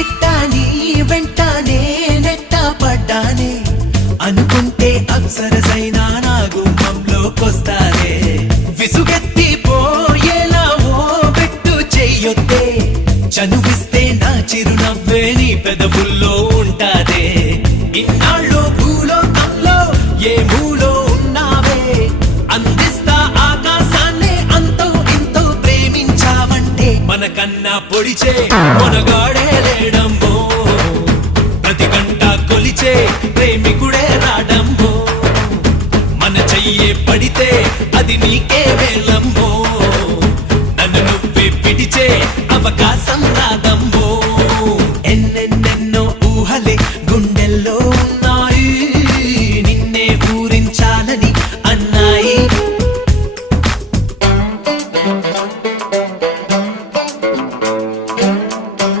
తిట్టాని వెంటానే నెట్ట పడ్డానే అనుకుంటే అప్సరసైనా నా గుమ్మంలోకొస్తానే విసుగెత్తి పోయేలా ఓ పెట్టు చెయ్యొద్దే చనువిస్తే నా చిరునవ్వే నీ పెదవుల్లో ఉంటాదే ఇన్నాళ్ళు భూలోకంలో ఏ మూలో ఉన్నావే అందిస్తా ఆకాశాన్నే అంతో ఇంతో ప్రేమించావంటే మనకన్నా పొడిచే మనగాడే లేడమ్మో ప్రతి గంట కొలిచే ప్రేమికుడే రాడమ్మో మన చెయ్యే పడితే అది నీకే వేలమ్మో నన్ను నువ్వే పిడిచే అవకాశం